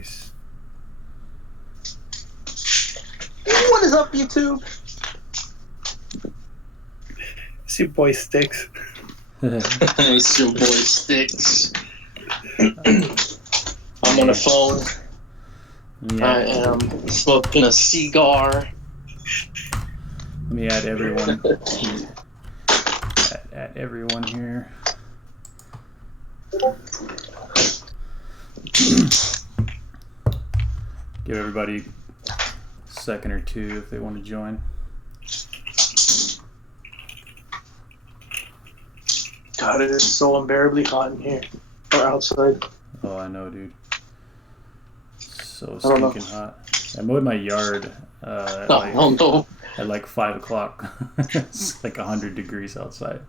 Nice. What is up, YouTube? It's your boy Sticks. It's your boy Sticks. I'm on the phone. Yeah. I am smoking a cigar. Let me add everyone. add everyone here. Give everybody a second or two if they want to join. God, it is so unbearably hot in here. Or outside. Oh, I know, dude. So I don't know. stinking hot. I mowed my yard at like 5 o'clock. It's like 100 degrees outside.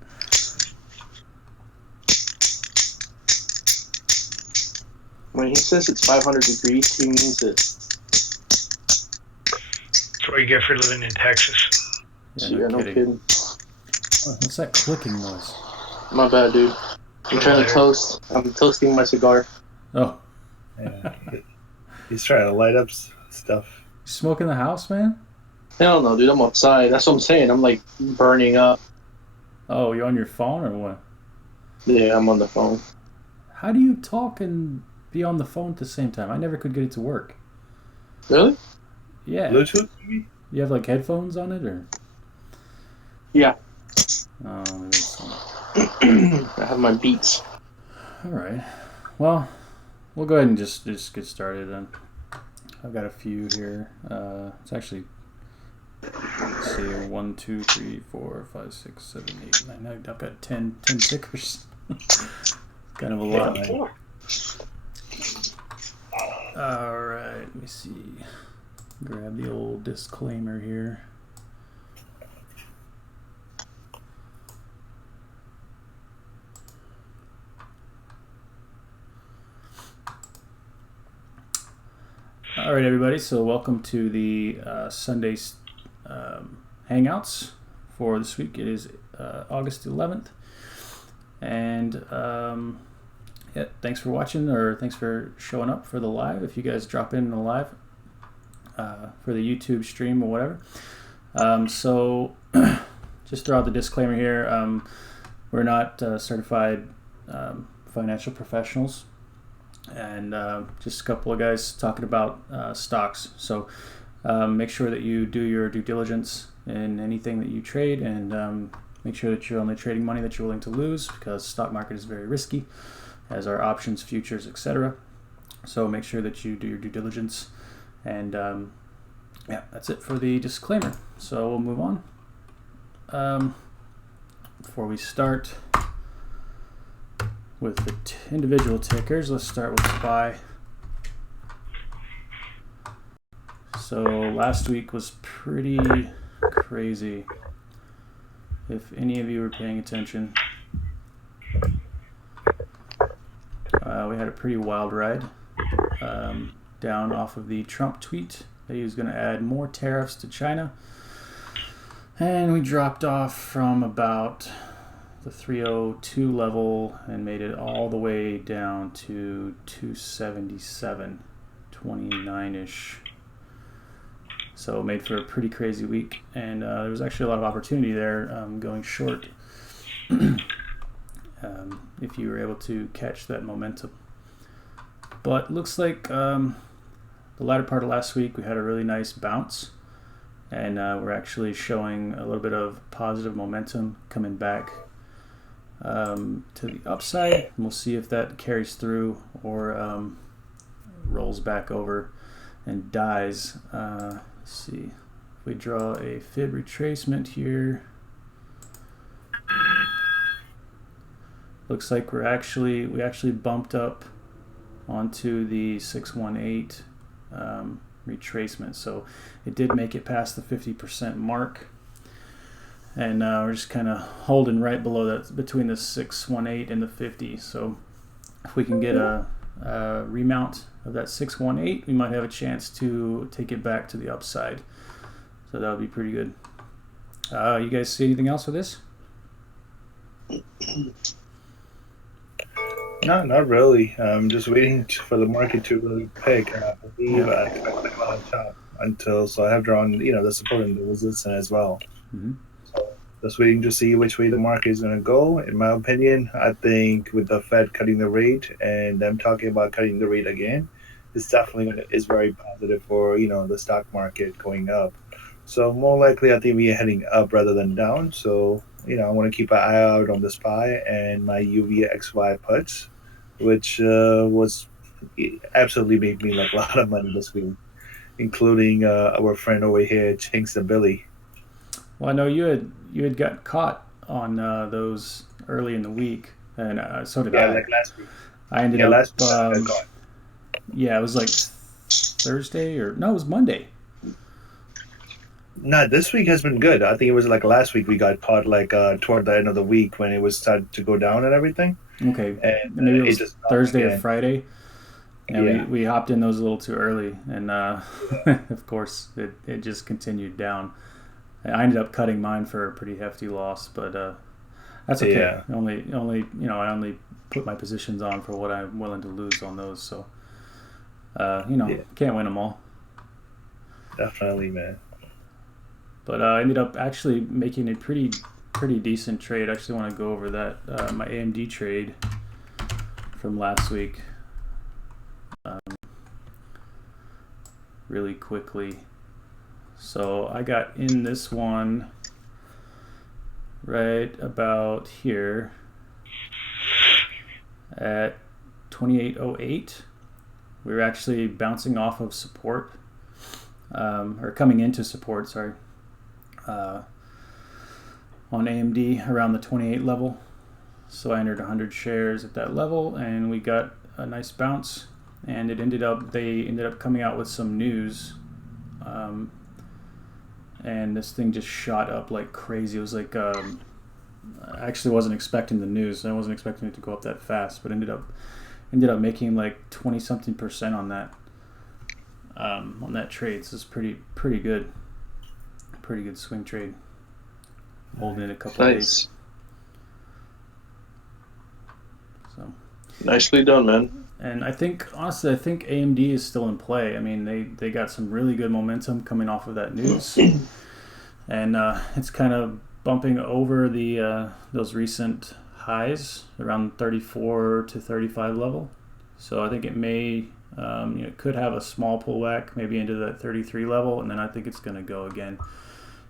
When he says it's 500 degrees, he means it. That's what you get for living in Texas. Yeah, no kidding. What's that clicking noise? My bad, dude. I'm trying to toast. I'm toasting my cigar. Oh. Yeah. He's trying to light up stuff. You smoke in the house, man? Hell no, dude. I'm outside. That's what I'm saying. I'm like burning up. Oh, you on your phone or what? Yeah, I'm on the phone. How do you talk and be on the phone at the same time? I never could get it to work. Really? Yeah. Bluetooth, maybe? You have like headphones on it, or? Yeah. Oh, maybe it's I have my Beats. all right. Well, we'll go ahead and just get started then. I've got a few here. It's actually, let's see, 1, 2, 3, 4, 5, 6, 7, 8, 9. I've got 10 tickers. Kind of a lot. All right, let me see. Grab the old disclaimer here. All right, everybody. So welcome to the Sunday Hangouts for this week. It is August 11th. And yeah, thanks for watching, or thanks for showing up for the live. If you guys drop in the live for the YouTube stream or whatever. So just throw out the disclaimer here. We're not certified financial professionals. And just a couple of guys talking about stocks. So make sure that you do your due diligence in anything that you trade, and make sure that you're only trading money that you're willing to lose, because the stock market is very risky, as are options, futures, etc. So make sure that you do your due diligence. And yeah, that's it for the disclaimer. So we'll move on. Before we start with the individual tickers, let's start with SPY. So last week was pretty crazy, if any of you were paying attention. We had a pretty wild ride down off of the Trump tweet that he was going to add more tariffs to China, and we dropped off from about the 302 level and made it all the way down to 277, 29-ish. So made for a pretty crazy week, and there was actually a lot of opportunity there going short if you were able to catch that momentum. But looks like the latter part of last week we had a really nice bounce, and we're actually showing a little bit of positive momentum coming back to the upside, and we'll see if that carries through or rolls back over and dies. Let's see if we draw a fib retracement here. Looks like we actually bumped up onto the 618 retracement, so it did make it past the 50% mark. And we're just kind of holding right below that, between the 618 and the 50. So if we can get a remount of that 618, we might have a chance to take it back to the upside. So that would be pretty good. You guys see anything else with this? No, not really. I'm just waiting for the market to really pick. And I believe Yeah. I expect it on top until, so I have drawn, the support and the resistance as well. Hmm. So just waiting to see which way the market is going to go. In my opinion, I think with the Fed cutting the rate and them talking about cutting the rate again, it's definitely is very positive for the stock market going up. So more likely, I think we're heading up rather than down. So I want to keep an eye out on the SPY and my UVXY puts, which was absolutely made me like a lot of money this week, including our friend over here, Chinks and Billy. Well, I know you had got caught on those early in the week, and so did Yeah, I. like last week. I ended Yeah, up, last week I got caught. yeah, it was like Thursday or no, it was Monday. No, this week has been good. I think it was like last week we got caught like toward the end of the week when it was started to go down and everything, Okay, and maybe it it was just stopped Thursday or again. Friday. Yeah, we, Yeah, we hopped in those a little too early, and yeah, of course it just continued down. I ended up cutting mine for a pretty hefty loss, but that's okay. yeah, I only put my positions on for what I'm willing to lose on those. So yeah, can't win them all. definitely, man. But I ended up actually making a pretty decent trade. I actually want to go over that my AMD trade from last week really quickly. So I got in this one right about here at 2808. We were actually bouncing off of support, or coming into support, sorry, on AMD around the 28 level. So I entered 100 shares at that level, and we got a nice bounce. And they ended up coming out with some news, and this thing just shot up like crazy. It was like I actually wasn't expecting the news. I wasn't expecting it to go up that fast, but ended up making like 20 something percent on that trade. So it's pretty good, pretty good swing trade. Holding it a couple of days. So Nicely done, man. And honestly, I think AMD is still in play. I mean, they got some really good momentum coming off of that news, and it's kind of bumping over the those recent highs around 34 to 35 level. So I think it may it could have a small pullback, maybe into that 33 level, and then I think it's going to go again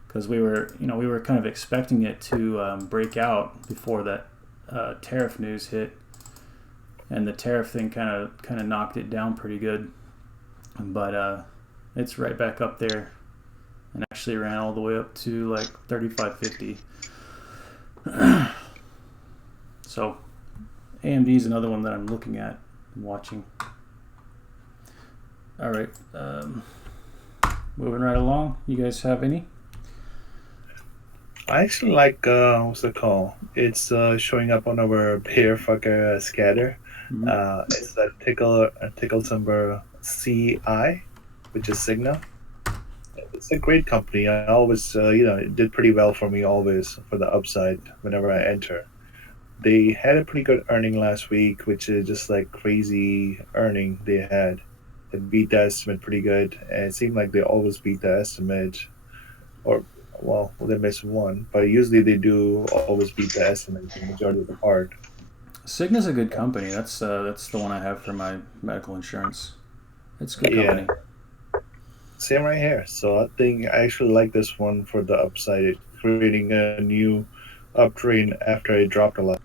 because we were kind of expecting it to break out before that tariff news hit. And the tariff thing kind of knocked it down pretty good, but it's right back up there, and actually ran all the way up to like 35.50. So AMD is another one that I'm looking at and watching. All right, moving right along. You guys have any? I actually like what's it called? It's showing up on our Bear Fucker scatter. Mm-hmm. It's a tickle number CI, which is Cigna. It's a great company. I always, it did pretty well for me always for the upside whenever I enter. They had a pretty good earning last week, which is just like crazy earning they had. They beat the estimate pretty good, and it seemed like they always beat the estimate, or well, they missed one, but usually they do always beat the estimate the majority of the part. Cigna's a good company. That's the one I have for my medical insurance. It's a good Yeah, company. same right here. So I think I actually like this one for the upside. It's creating a new uptrend after it dropped a lot.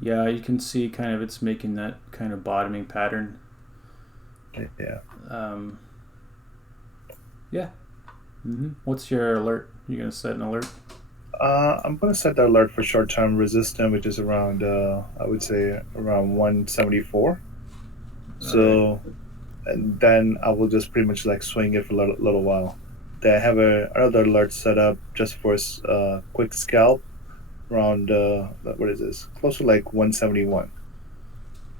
Yeah, you can see kind of it's making that kind of bottoming pattern. Yeah. Um, yeah. What's your alert? You gonna set an alert? I'm gonna set the alert for short-term resistance, which is around, I would say around 174. All right. So, and then I will just pretty much like swing it for a little while. Then I have another alert set up just for a quick scalp around what is this? Close to like 171.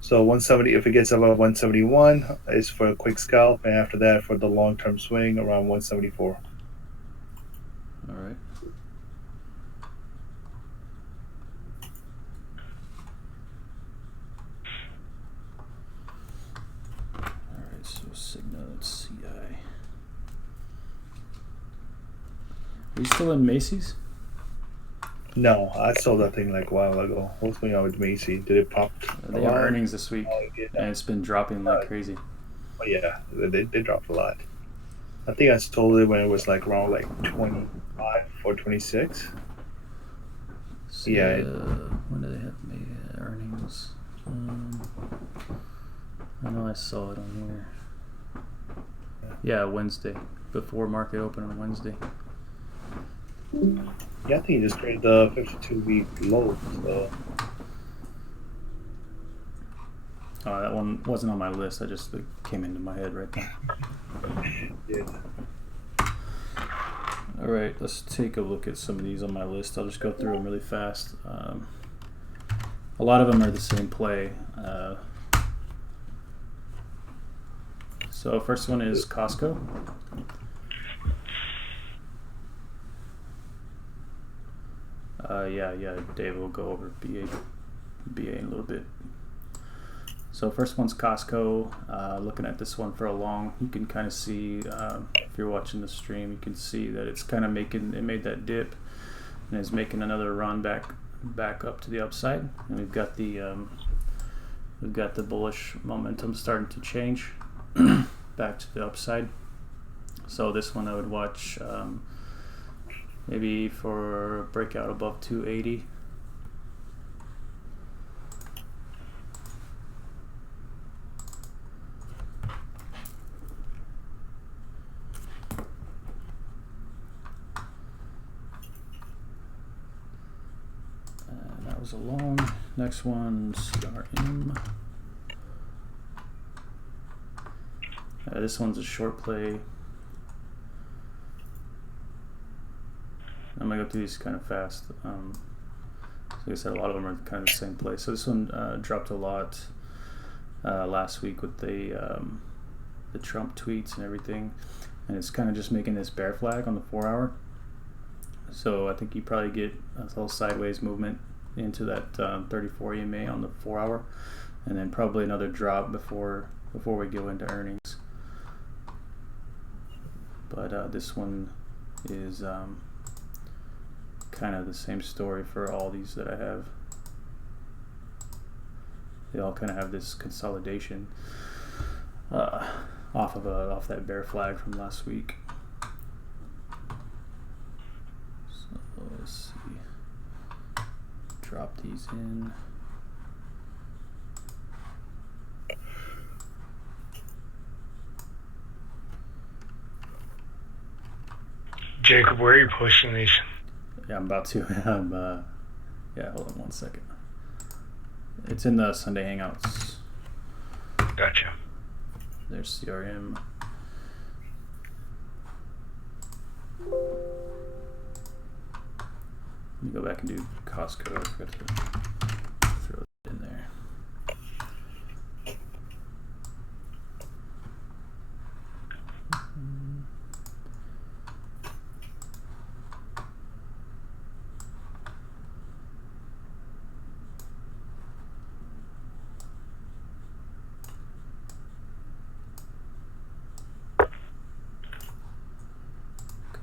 So 170, if it gets above 171, is for a quick scalp, and after that for the long-term swing around 174. All right. you still in Macy's? No, I sold that thing like a while ago. What's going on with Macy? Did it pop a They have lot? earnings this week, Oh, yeah. and it's been dropping like crazy. Oh, yeah, they dropped a lot. I think I sold it when it was like around like 25 or 26. So, Yeah, when do they have earnings? I know I saw it on here. Yeah, Wednesday, before market open on Wednesday. yeah, I think you just created the 52-week low. So That one wasn't on my list. I just it came into my head right there. yeah. All right, let's take a look at some of these on my list. I'll just go through them really fast. A lot of them are the same play. So first one is Costco. Yeah, Dave will go over BA in a little bit. So first one's Costco. Looking at this one for a long, you can kind of see, if you're watching the stream, you can see that it's kind of it made that dip and is making another run back up to the upside. And we've got the bullish momentum starting to change back to the upside. So this one I would watch maybe for a breakout above 280. And that was a long. Next one, CRM. This one's a short play. I'm gonna go through these kind of fast. So like I said, a lot of them are kind of the same play. So this one dropped a lot last week with the Trump tweets and everything, and it's kind of just making this bear flag on the 4-hour. So I think you probably get a little sideways movement into that 34 EMA on the 4-hour, and then probably another drop before we go into earnings. But this one is kind of the same story for all these that I have. They all kind of have this consolidation off that bear flag from last week. So let's see. Drop these in. Jacob, where are you posting these? Yeah, I'm about to. Yeah, hold on 1 second. It's in the Sunday Hangouts. Gotcha. There's CRM. Let me go back and do Costco. I forgot to throw it in there.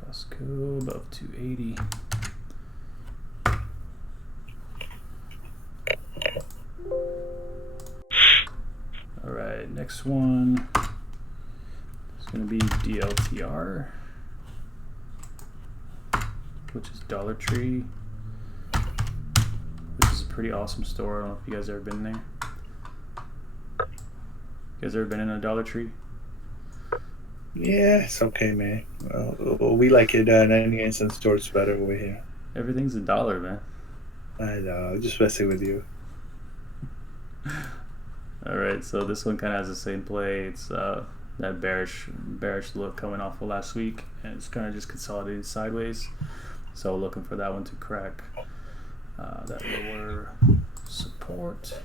Costco above 280. All right, next one is going to be DLTR, which is Dollar Tree, which is a pretty awesome store. I don't know if you guys ever been there. You guys ever been in a Dollar Tree? Yeah, it's okay, man. We like it 98-cent stores better over here. Everything's $1, man. I know, just messing with you. All right, so this one kind of has the same play. It's that bearish look coming off of last week, and it's kind of just consolidated sideways. So looking for that one to crack that lower support.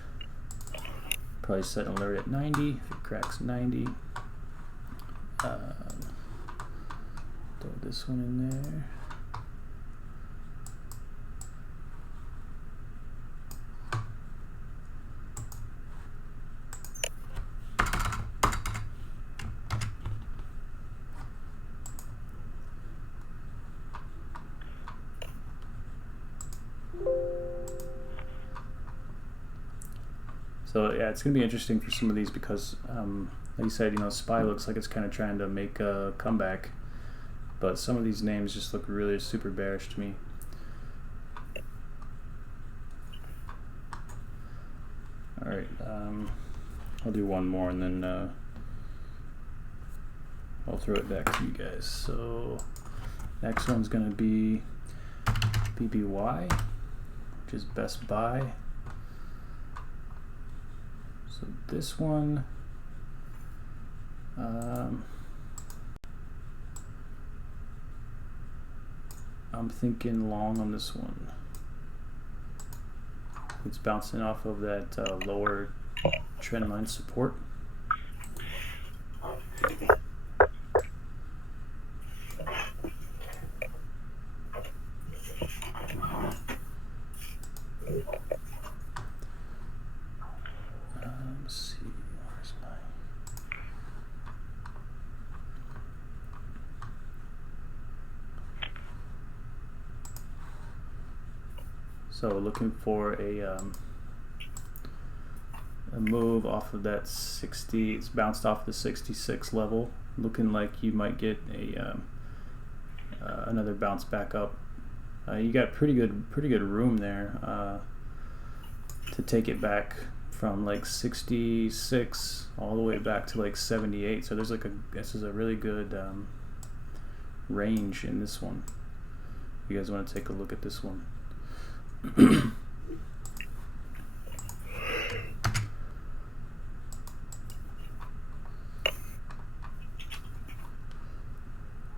Probably set an alert at 90. If it cracks 90, throw this one in there. So yeah, it's gonna be interesting for some of these because, like you said, SPY looks like it's kind of trying to make a comeback, but some of these names just look really super bearish to me. All right, I'll do one more and then I'll throw it back to you guys. So next one's gonna be BBY, which is Best Buy. So this one, I'm thinking long on this one. It's bouncing off of that lower trend line support. Let's see, where's my... So looking for a move off of that 60. It's bounced off the 66 level, looking like you might get a another bounce back up. You got pretty good room there to take it back from like 66 all the way back to like 78. So there's like this is a really good range in this one. You guys want to take a look at this one?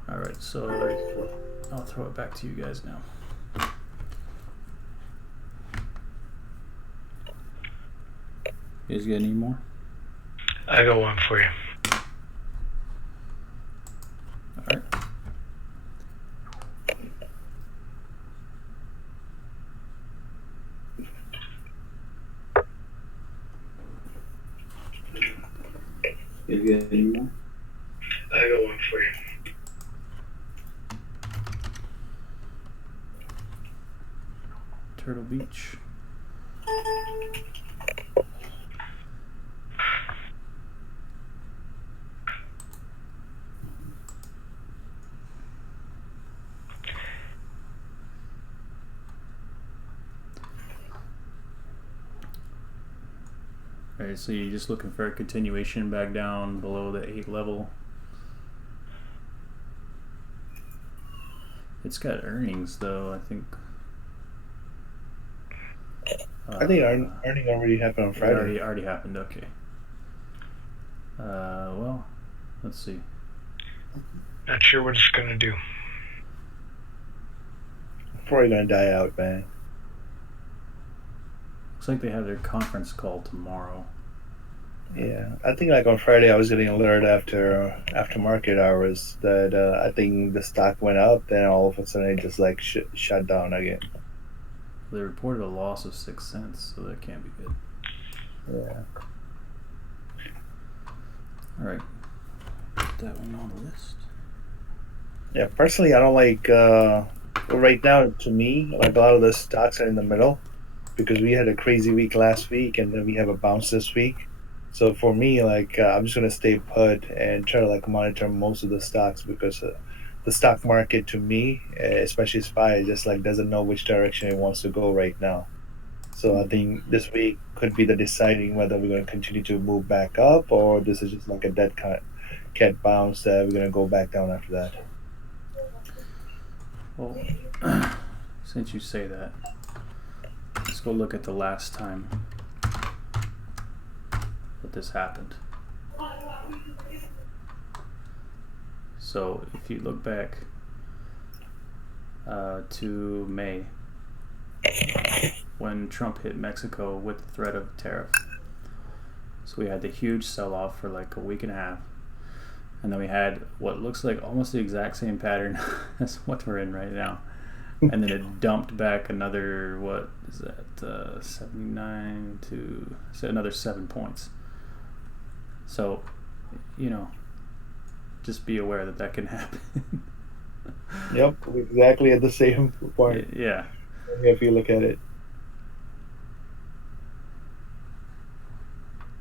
All right, so I'll throw it back to you guys now. You guys got any more? I got one for you. All right. You got any more? I got one for you. Turtle Beach. Alright, so you're just looking for a continuation back down below the 8 level. It's got earnings though, I think. I think earning already happened on Friday. Already happened, okay. Well, let's see. Not sure what it's gonna do. Probably gonna die out, man. Looks like they have their conference call tomorrow. Yeah, I think like on Friday I was getting alert after market hours that I think the stock went up, then all of a sudden it just like shut down again. They reported a loss of 6 cents, so that can't be good. Yeah. All right, put that one on the list. Yeah, personally I don't like right now. To me, like a lot of the stocks are in the middle because we had a crazy week last week and then we have a bounce this week. So for me, like I'm just gonna stay put and try to like monitor most of the stocks because the stock market to me, especially SPY, just like doesn't know which direction it wants to go right now. So I think this week could be the deciding whether we're going to continue to move back up or this is just like a dead cat bounce that we're going to go back down after that. Well, since you say that, let's go look at the last time that this happened. So if you look back to May, when Trump hit Mexico with the threat of tariff. So we had the huge sell-off for like a week and a half. And then we had what looks like almost the exact same pattern as what we're in right now. And then it dumped back another, what is that, 79 to another 7 points. So, just be aware that that can happen. Yep, exactly at the same point. Yeah. If you look at it.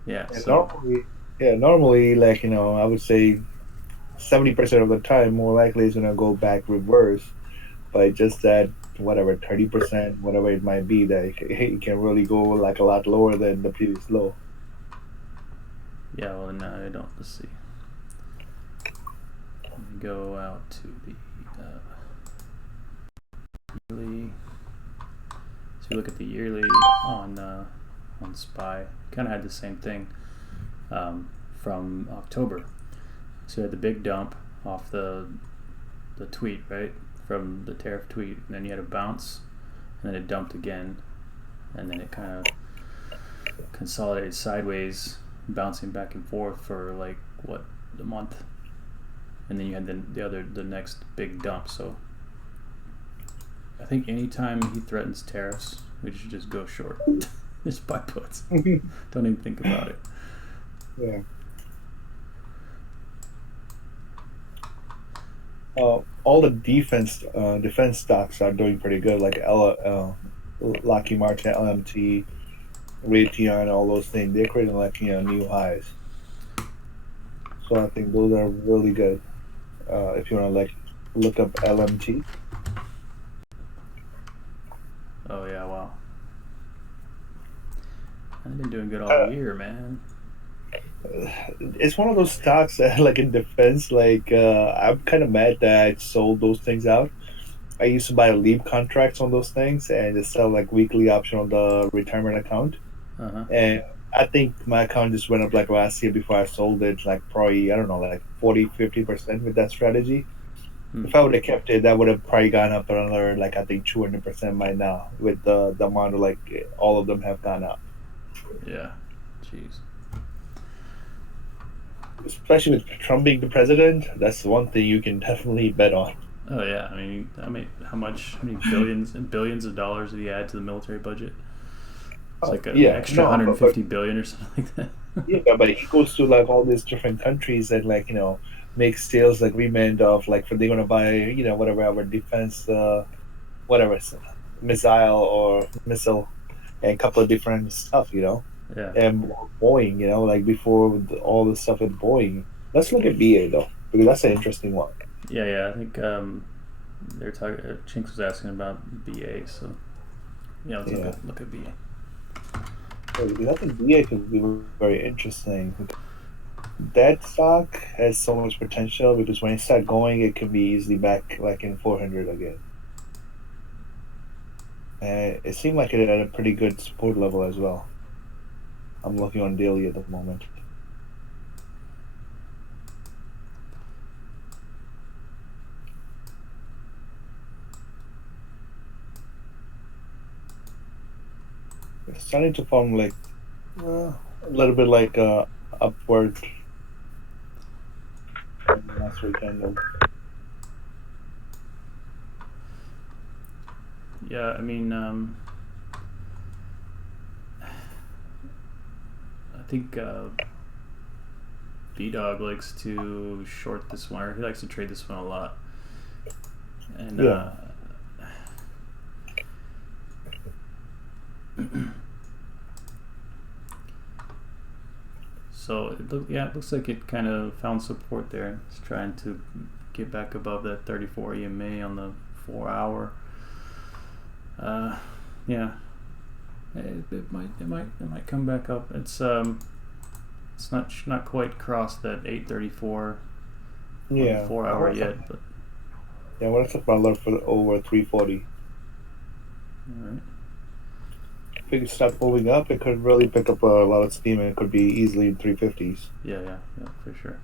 Yeah. And So normally, like, I would say 70% of the time, more likely it's gonna go back reverse. But just that whatever 30%, whatever it might be, that it can really go like a lot lower than the previous low. yeah. Well, no, I don't. Let's see. Let me go out to the yearly. So you look at the yearly on SPY. Kind of had the same thing from October. So you had the big dump off the tweet, right, from the tariff tweet, and then you had a bounce, and then it dumped again, and then it kind of consolidated sideways, bouncing back and forth for like what, a month, and then you had the next big dump. So I think anytime he threatens tariffs, we should just go short. Just buy puts. Don't even think about it. Yeah. All the defense stocks are doing pretty good, like Lockheed Martin, LMT, Raytheon, all those things. They're creating like new highs. So I think those are really good. If you want to like look up LMT. Oh yeah, wow. I've been doing good all year, man. It's one of those stocks that, like in defense, like I'm kind of mad that I sold those things out. I used to buy leap contracts on those things and just sell like weekly option on the retirement account. Uh-huh. And I think my account just went up like last year before I sold it, like probably, I don't know, like 40-50% with that strategy. If I would have kept it, that would have probably gone up another, like, I think 200% by now with the amount of, like, all of them have gone up. Yeah. Jeez. Especially with Trump being the president, that's the one thing you can definitely bet on. Oh yeah. I mean, how many billions and billions of dollars did he add to the military budget? It's like an Yeah, extra no, 150 billion or something like that. yeah, but he goes to like all these different countries and like makes sales agreement of like for they're gonna buy whatever our defense whatever missile or missile and a couple of different stuff Yeah. and Boeing like before all the stuff with Boeing. Let's look at BA though because that's an interesting one. Yeah, yeah. I think they're talking. Chinks was asking about BA, so yeah, let's Yeah. look at BA. Because I think BA could be very interesting. That stock has so much potential because when it start going, it can be easily back like in 400 again. And it seemed like it had a pretty good support level as well. I'm looking on daily at the moment. It's starting to form like a little bit like upward last weekend. Yeah, I mean, I think B Dog likes to short this one, or he likes to trade this one a lot. And Yeah. So it looks like it kind of found support there. It's trying to get back above that 34 EMA on the 4-hour. Yeah, it might come back up. It's not quite crossed that 834 on the 4-hour yet, but yeah, well, that's about for over 340. all right. If it start moving up, it could really pick up a lot of steam, and it could be easily in 350s. Yeah, for sure.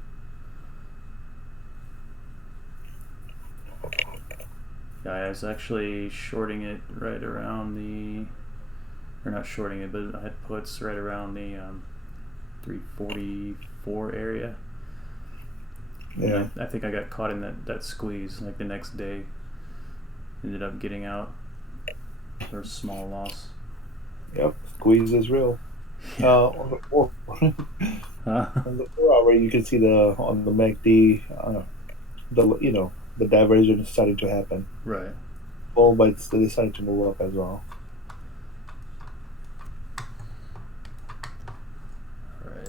Yeah, I was actually shorting it right around or not shorting it, but I had puts right around the 344 area. Yeah. I think I got caught in that squeeze like the next day. Ended up getting out for a small loss. Yep, squeeze is real. Yeah. On the 4 on the 4-hour, you can see on the MACD, the diversion is starting to happen. Right. Well, but it's starting to move up as well. All right.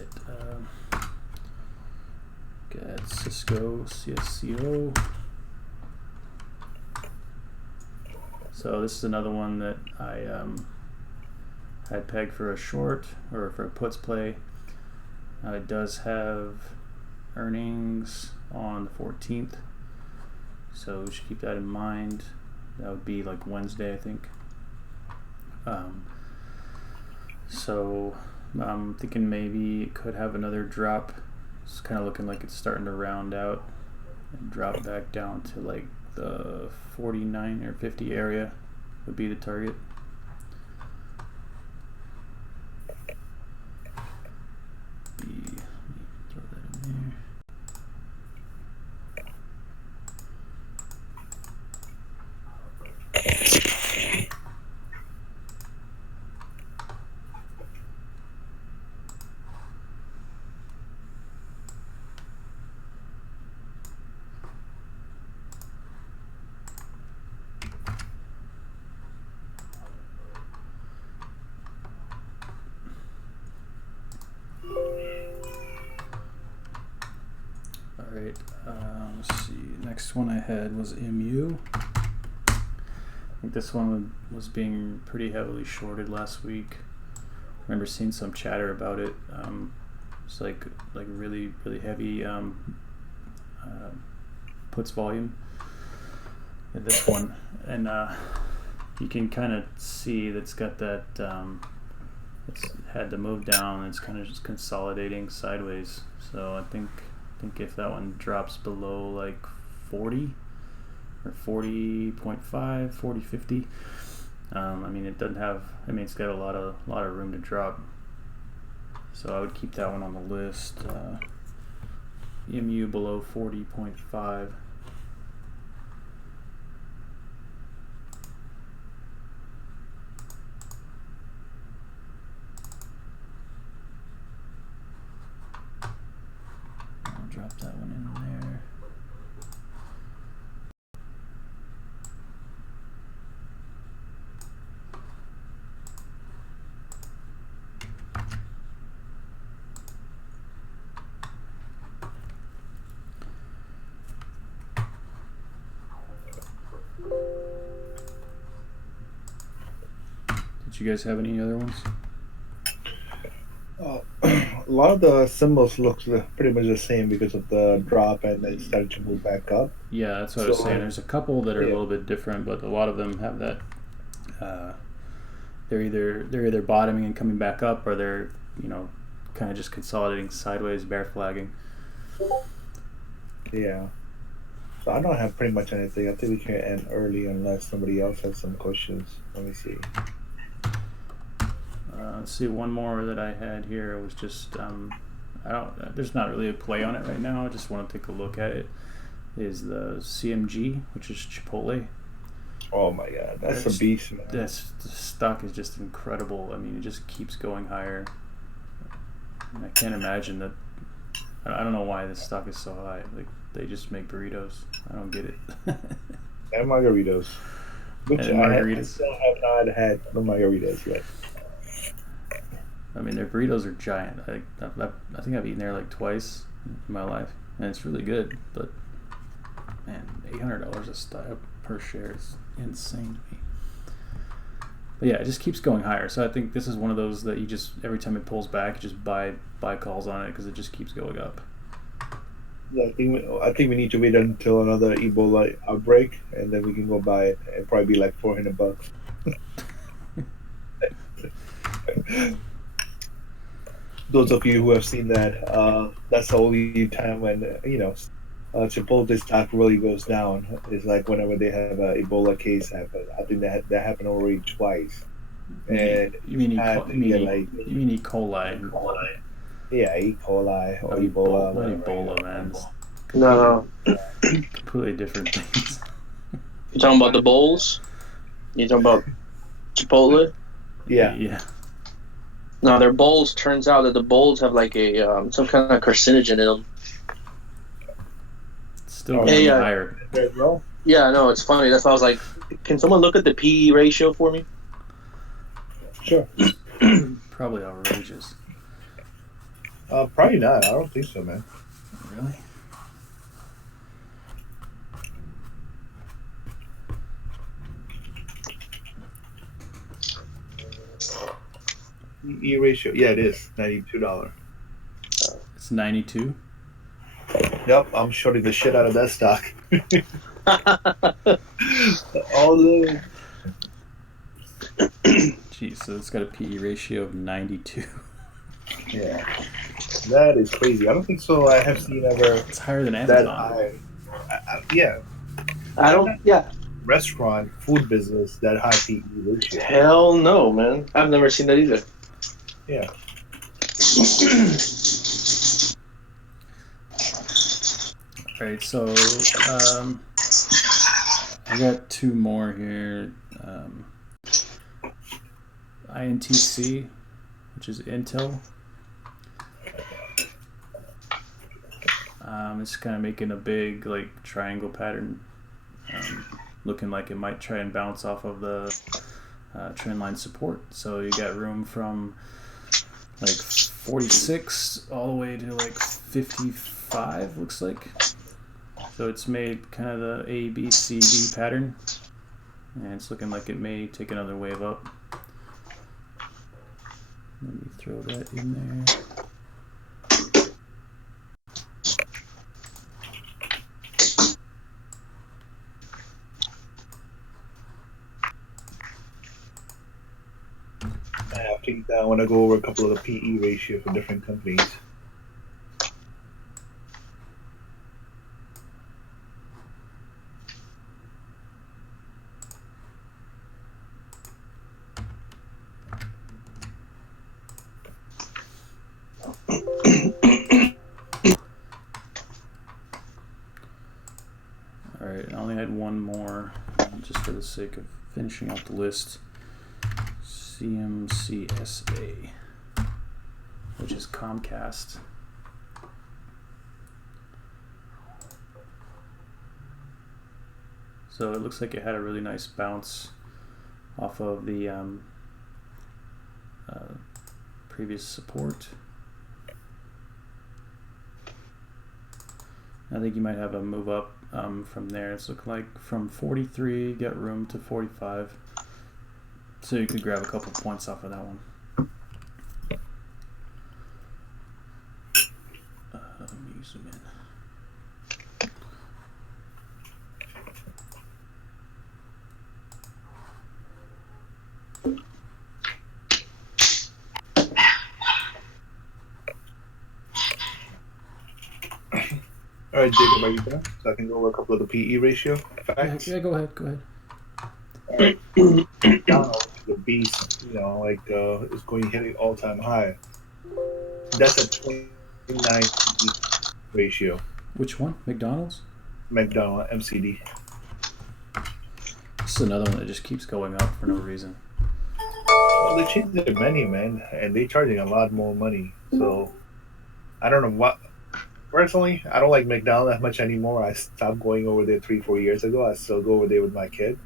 look at Cisco CSCO. So this is another one that I had pegged for a short or for a puts play. It does have earnings on the 14th, so we should keep that in mind. That would be like Wednesday, I think. So I'm thinking maybe it could have another drop. It's kind of looking like it's starting to round out and drop back down to like the 49 or 50 area would be the target. Let me throw that in there. Alright, let's see. Next one I had was MU. I think this one was being pretty heavily shorted last week. I remember seeing some chatter about it. It's like really heavy puts volume in this one, and you can kind of see that's got that. It's had to move down. It's kind of just consolidating sideways. So I think if that one drops below like 40 or 40.5, 40.50, I mean it doesn't have. I mean it's got a lot of room to drop. So I would keep that one on the list. MU below 40.5. I'll drop that one in there. Did you guys have any other ones? A lot of the symbols look pretty much the same because of the drop, and then started to move back up. Yeah, that's what I was saying. There's a couple that are a little bit different, but a lot of them have that. They're either bottoming and coming back up, or they're kind of just consolidating sideways, bear flagging. Yeah. So I don't have pretty much anything. I think we can end early unless somebody else has some questions. Let me see. Let's see, one more that I had here was just there's not really a play on it right now. I just want to take a look at it. Is the CMG, which is Chipotle. Oh my God, that's a beast, man. The stock is just incredible. I mean, it just keeps going higher. And I can't imagine that. I don't know why this stock is so high. Like they just make burritos. I don't get it. And margaritas. Which I still have not had the margaritas yet. I mean, their burritos are giant. I think I've eaten there like twice in my life, and it's really good. But man, $800 a stock per share is insane to me. But yeah, it just keeps going higher. So I think this is one of those that you just every time it pulls back, you just buy calls on it because it just keeps going up. Yeah, I think we need to wait until another Ebola outbreak, and then we can go buy it. It'd probably be like $400. Those of you who have seen that, that's the only time when Chipotle stock really goes down. Is like whenever they have an Ebola case happen. I think that happened already twice. And you mean E. coli? Yeah, E. coli or Ebola. Not Ebola, man. No. Completely different things. You talking about the bowls? You talking about Chipotle? Yeah. No, their bowls. Turns out that the bowls have like a some kind of carcinogen in them. Still going higher. Yeah, no, it's funny. That's why I was like, can someone look at the PE ratio for me? Sure. Probably outrageous. Probably not. I don't think so, man. Really? PE ratio. Yeah, it is $92. It's 92. Yep, I'm shorting the shit out of that stock. Although, Jeez, so it's got a PE ratio of 92. yeah, that is crazy. I don't think so. I have seen ever It's higher than that Amazon. high. Yeah, I don't. Yeah. restaurant food business that high PE ratio. Hell no, man. I've never seen that either. Yeah. All right, so I got two more here. INTC, which is Intel. It's kind of making a big like triangle pattern, looking like it might try and bounce off of the trend line support. So you got room from like 46 all the way to like 55, looks like. So it's made kind of the A, B, C, D pattern, and it's looking like it may take another wave up. Let me throw that in there. I think I want to go over a couple of the PE ratio for different companies. Alright, I only had one more, just for the sake of finishing out the list. CMCSA, which is Comcast. So it looks like it had a really nice bounce off of the previous support. I think you might have a move up from there. It's looking like from 43, get room to 45. So you could grab a couple points off of that one. Let me zoom in. All right, Jacob, are you there? So I can go over a couple of the PE ratio facts. Yeah, go ahead. Go ahead. All right. McDonald's, the beast, like is going hitting all-time high. That's a 29 PE ratio. Which one? McDonald's? McDonald MCD. This is another one that just keeps going up for no reason. Well, they changed their menu, man, and they're charging a lot more money. So I don't know what. Personally, I don't like McDonald's that much anymore. I stopped going over there 3-4 years ago. I still go over there with my kid,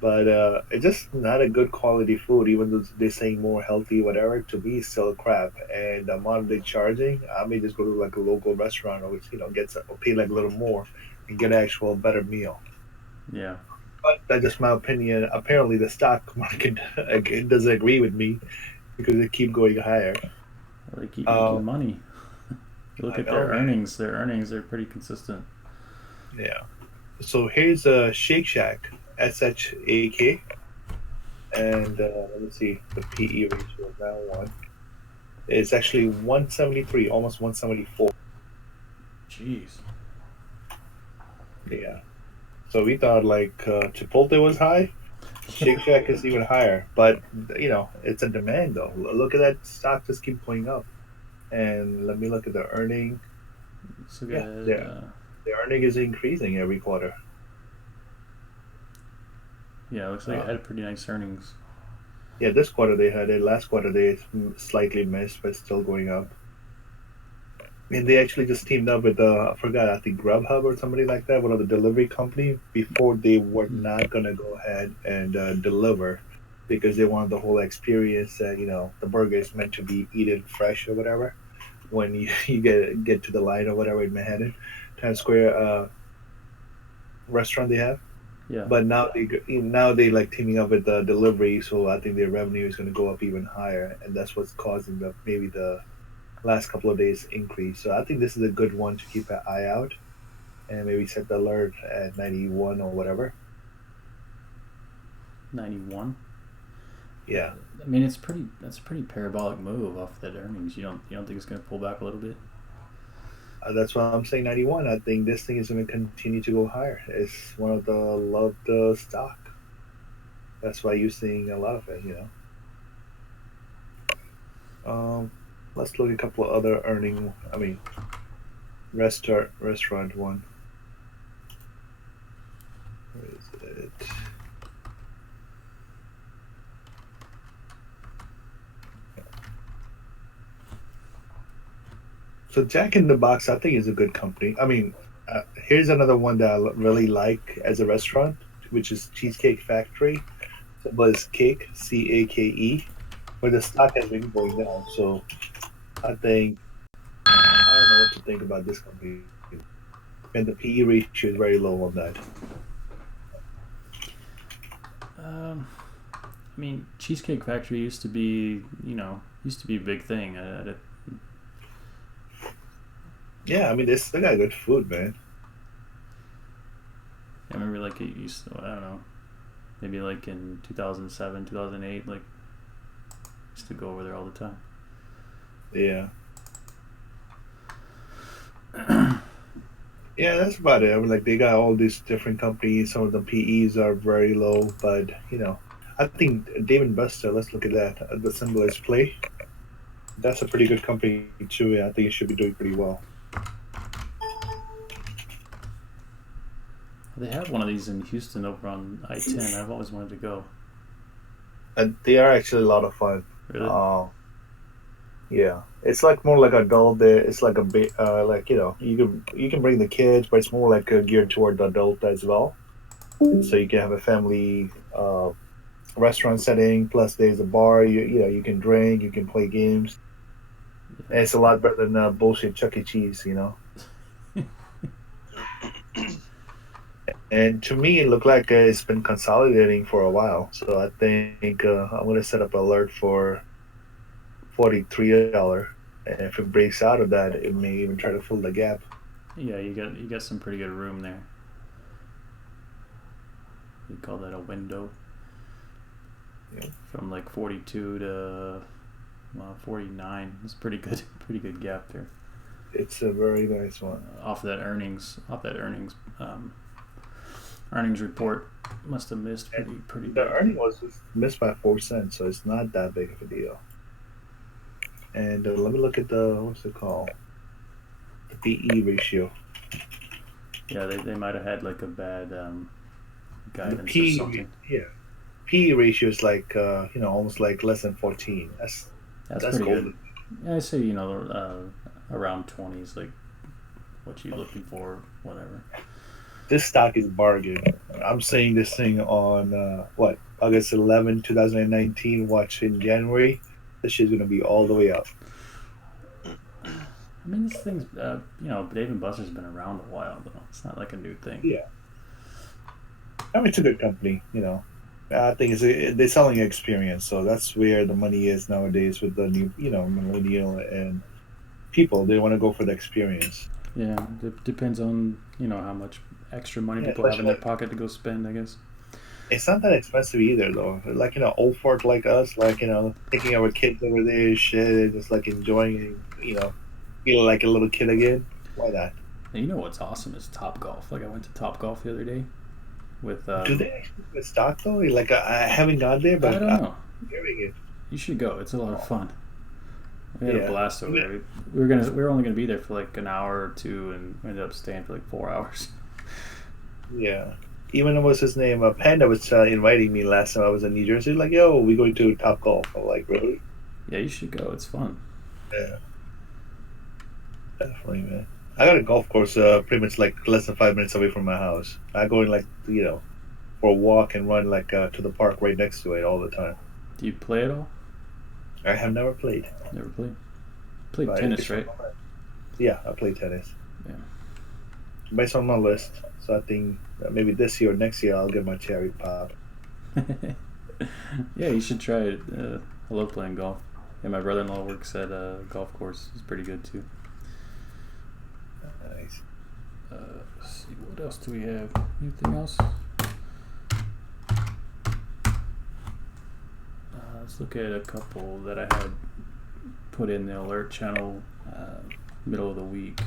but it's just not a good quality food. Even though they're saying more healthy, whatever, to me, it's still crap. And the amount they're charging, I may just go to like a local restaurant or or pay like a little more and get an actual better meal. Yeah. But that's just my opinion. Apparently, the stock market again doesn't agree with me because they keep going higher. Well, they keep making money. You look at their man. earnings. Their earnings are pretty consistent. Yeah. So here's a Shake Shack, SHAK, and let me see the PE ratio of that one. It's actually 173, almost 174. Jeez. Yeah. So we thought like Chipotle was high. Shake Shack is even higher, but it's a demand though. Look at that stock just keep going up. And let me look at the earning. So Yeah, good. the earning is increasing every quarter. Yeah, it looks like it had pretty nice earnings. Yeah, this quarter they had it. Last quarter they slightly missed, but still going up. And they actually just teamed up with I think Grubhub or somebody like that, one of the delivery company, before they were not gonna go ahead and deliver because they wanted the whole experience that the burger is meant to be eaten fresh or whatever when you get to the line or whatever in Manhattan, Times Square restaurant they have. Yeah. But now they like teaming up with the delivery, so I think their revenue is going to go up even higher, and that's what's causing the last couple of days increase. So I think this is a good one to keep an eye out, and maybe set the alert at 91 or whatever. 91. Yeah, I mean, that's a pretty parabolic move off that earnings. You don't think it's going to pull back a little bit? that's why I'm saying 91. I think this thing is going to continue to go higher. It's one of the loved stock. That's why you're seeing a lot of it. Um, let's look at a couple of other earning. I mean, restaurant one. Where is it? So Jack in the Box, I think, is a good company. I mean, here's another one that I really like as a restaurant, which is Cheesecake Factory. So, but it's cake, CAKE, but the stock has been going down. So I think I don't know what to think about this company. And the PE ratio is very low on that. I mean, Cheesecake Factory used to be a big thing. Yeah, I mean, they still got good food, man. I remember like it used to, I don't know, maybe like in 2007, 2008, like used to go over there all the time. Yeah. Yeah, that's about it. I mean, like they got all these different companies. Some of the PEs are very low, but I think Dave and Buster. Let's look at that. The symbol is play. That's a pretty good company too. Yeah, I think it should be doing pretty well. They have one of these in Houston over on I-10. I've always wanted to go. And they are actually a lot of fun. Really? Yeah, it's like more like adult. It's like a bit like you can bring the kids, but it's more like geared toward the adult as well. So you can have a family restaurant setting. Plus, there's a bar. You can drink, you can play games. And it's a lot better than bullshit Chuck E. Cheese. And to me, it looked like it's been consolidating for a while. So I think I'm going to set up an alert for $43. And if it breaks out of that, it may even try to fill the gap. Yeah, you got some pretty good room there. You call that a window? Yeah. From like 42 to 49. It's pretty good. Pretty good gap there. It's a very nice one. Off that earnings earnings report must have missed pretty The big. earning was just missed by 4 cents, so it's not that big of a deal. And let me look at what's it called? The PE ratio. Yeah, they might have had like a bad The guidance or P, something. yeah, PE ratio is like almost like less than 14. That's That's pretty golden. good. Yeah, I say around 20 is like what you're looking for, whatever. This stock is bargain. I'm saying this thing on August 11, 2019. Watch in January. This shit's gonna be all the way up. I mean, this thing's Dave and Buster's been around a while though. It's not like a new thing. Yeah, I mean it's a good company. I think they're selling experience, so that's where the money is nowadays with the new millennial and people. They want to go for the experience. Yeah, it depends on how much extra money Yeah, people have in especially their pocket to go spend, I guess. it's not that expensive either, though. Like old fort like us, like taking our kids over there, shit, and just like enjoying, feeling like a little kid again. Why not? And you know what's awesome is Top Golf. Like I went to Top Golf the other day with. Do they actually have stock though? Like I haven't gone there, I but don't know. I'm hearing it. You should go. It's a lot of fun. We had a Yeah. blast over there. We were only gonna be there for like an hour or two, and we ended up staying for like 4 hours. Yeah. Even what's his name? Panda was inviting me last time I was in New Jersey. Like, yo, we going to Top Golf. I'm like, really? Yeah, you should go. It's fun. Yeah, definitely, man. I got a golf course pretty much like less than 5 minutes away from my house. I go in like for a walk and run like to the park right next to it all the time. Do you play at all? I have never played. Never played. Played But tennis, it's right? Yeah, I play tennis. Yeah. But it's on my list, so I think maybe this year or next year I'll get my cherry pop. Yeah, you should try it. I love playing golf. Yeah, my brother-in-law works at a golf course. He's pretty good too. Nice. Let's see, what else do we have? Anything else? Let's look at a couple that I had put in the alert channel middle of the week.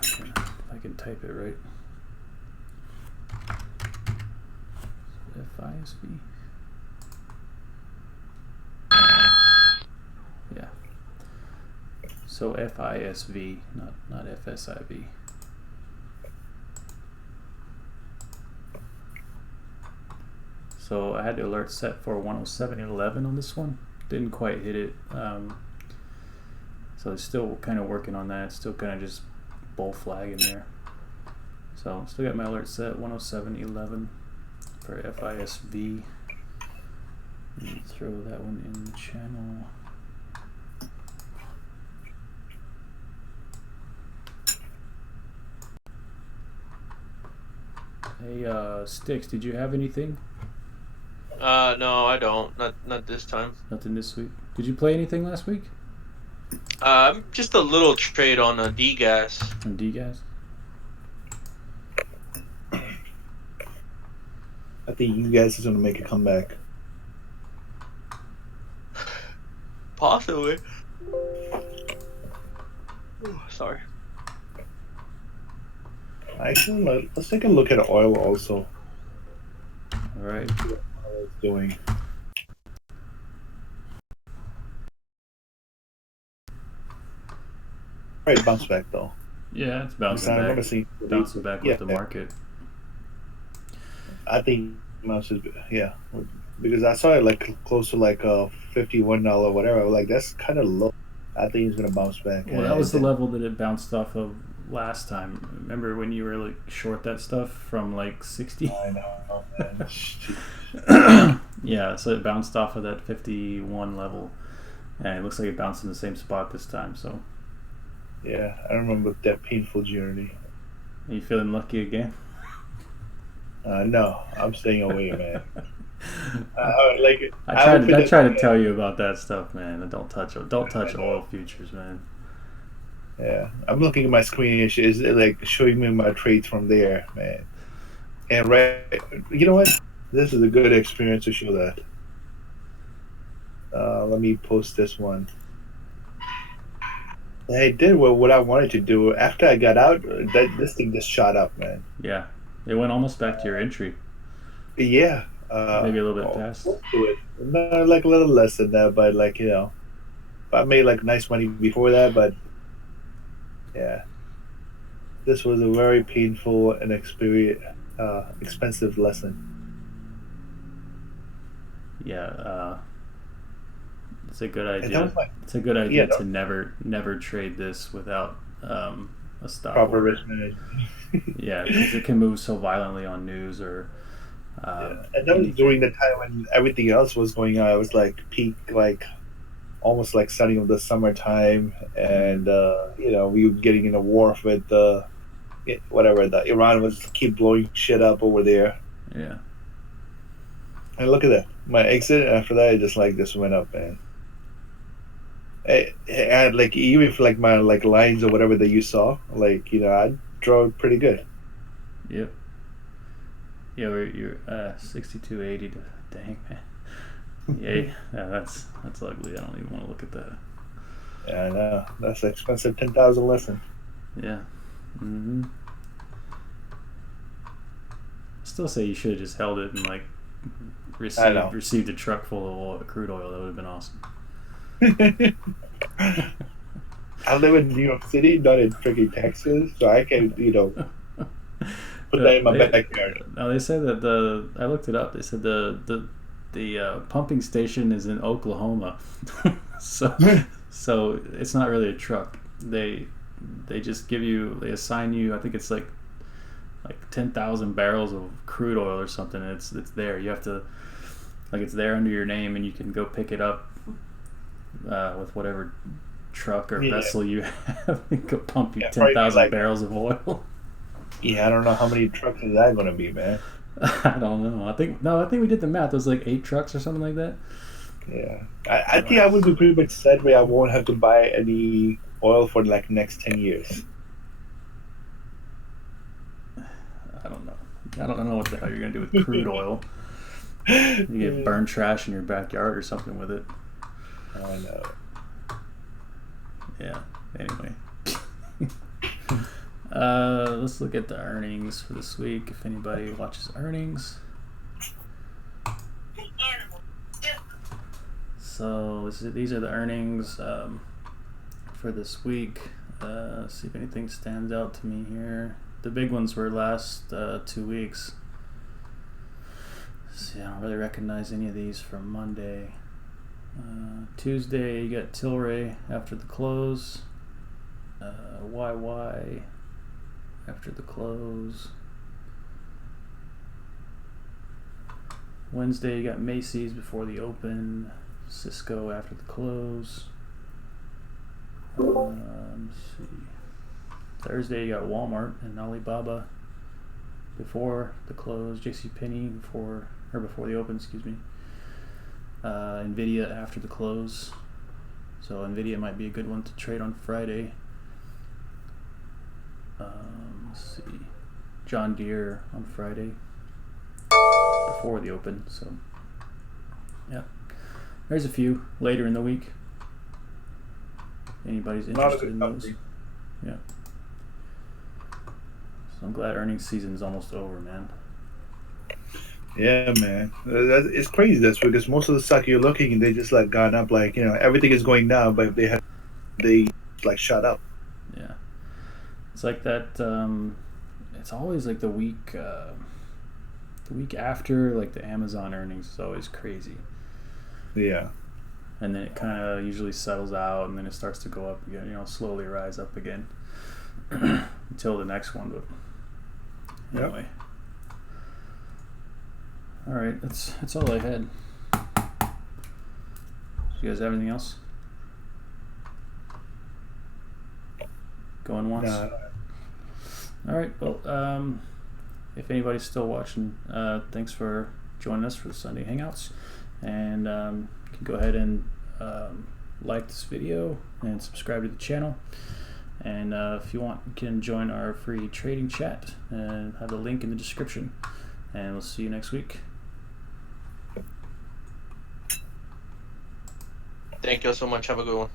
If I can type it right. FISV. Yeah. So FISV, not FSIV. So I had the alert set for 107.11 on this one. Didn't quite hit it. So it's still kind of working on that. Still kind of just bull flag in there. So still got my alert set 107.11 for FISV. Throw that one in the channel. Hey, Sticks, did you have anything? No, I don't. Not this time. Nothing this week. Did you play anything last week? Just a little trade on D-Gas. On D-Gas? I think you guys is gonna make a comeback. Possibly. Ooh, sorry. Actually, let's take a look at oil also. All right. See what oil is doing. Right, bounce back though. Yeah, it's bouncing I'm gonna back. see. Bouncing back with the market. I think bounces. Yeah, because I saw it like close to like $51 whatever. I was like, that's kind of low. I think it's gonna bounce back. Well, that was the level that it bounced off of last time. Remember when you were like short that stuff from like 60? I know, man. Yeah, so it bounced off of that 51 level, and it looks like it bounced in the same spot this time. So yeah, I remember that painful journey. are you feeling lucky again? No, I'm staying away, man. I tried to tell you about that stuff, man. Don't touch oil futures, man. Yeah, I'm looking at my screen. It's like showing me my trades from there, man. And you know what? This is a good experience to show that. Let me post this one. I did what I wanted to do. After I got out, this thing just shot up, man. Yeah, it went almost back to your entry. Yeah. Maybe a little bit past. To it. No, like a little less than that, but like, you know, I made like nice money before that, but yeah, this was a very painful and expensive lesson. Yeah, it's a good idea. It's a good idea to never trade this without a stop proper order. risk management. Yeah, because it can move so violently on news or. And that was during the time when everything else was going on. It was like peak, like almost like starting of the summertime, and you know, we were getting in a war with the Iran was keep blowing shit up over there. Yeah. And look at that, my exit after that, it just went up, man. I had like even for like my like lines or whatever that you saw, like, you know, I draw pretty good. Yep. Yeah, you're 62.80 to dang, man. Yeah, that's ugly. I don't even want to look at that. Yeah, I know. That's an expensive 10,000 lesson. Yeah. Mm-hmm. Still say you should have just held it and like received a truck full of crude oil. That would have been awesome. I live in New York City, not in freaking Texas, so I can, you know, put that in my backyard. No, they said that I looked it up. They said the pumping station is in Oklahoma, so it's not really a truck. They just they assign you. I think it's like 10,000 barrels of crude oil or something. And it's there. You have to it's there under your name, and you can go pick it up with whatever truck or Yeah. vessel you have, it could pump you Yeah, probably 10,000 like- barrels of oil. Yeah, I don't know how many trucks is that going to be, man. I don't know. I think we did the math. It was like 8 trucks or something like that. Yeah, I think I would be pretty much set where I won't have to buy any oil for like next 10 years. I don't know. I don't know what the hell you're gonna do with crude oil. You get burn trash in your backyard or something with it. I know. Yeah. Anyway. Let's look at the earnings for this week. If anybody watches earnings. So these are the earnings for this week. See if anything stands out to me here. The big ones were last 2 weeks. See, I don't really recognize any of these from Monday. Tuesday, you got Tilray after the close. YY after the close. Wednesday, you got Macy's before the open. Cisco after the close. Let's see. Thursday, you got Walmart and Alibaba before the close. JCPenney before the open, excuse me. Nvidia after the close. So Nvidia might be a good one to trade on Friday. Let's see. John Deere on Friday before the open. So yeah, there's a few later in the week. Anybody's interested in those? Yeah. So I'm glad earnings season is almost over, man. Yeah, man, it's crazy. That's because most of the stock you're looking, and they just like gone up. Like everything is going down, but they like shut up. Yeah, it's like that. It's always like the week after like the Amazon earnings is always crazy. Yeah. And then it kind of usually settles out, and then it starts to go up again. Slowly rise up again until the next one. But anyway. Yep. All right, that's all I had. You guys have anything else? Going once? No. All right. Well, if anybody's still watching, thanks for joining us for the Sunday Hangouts, and you can go ahead and like this video and subscribe to the channel. And if you want, you can join our free trading chat and have the link in the description. And we'll see you next week. Thank you so much. Have a good one.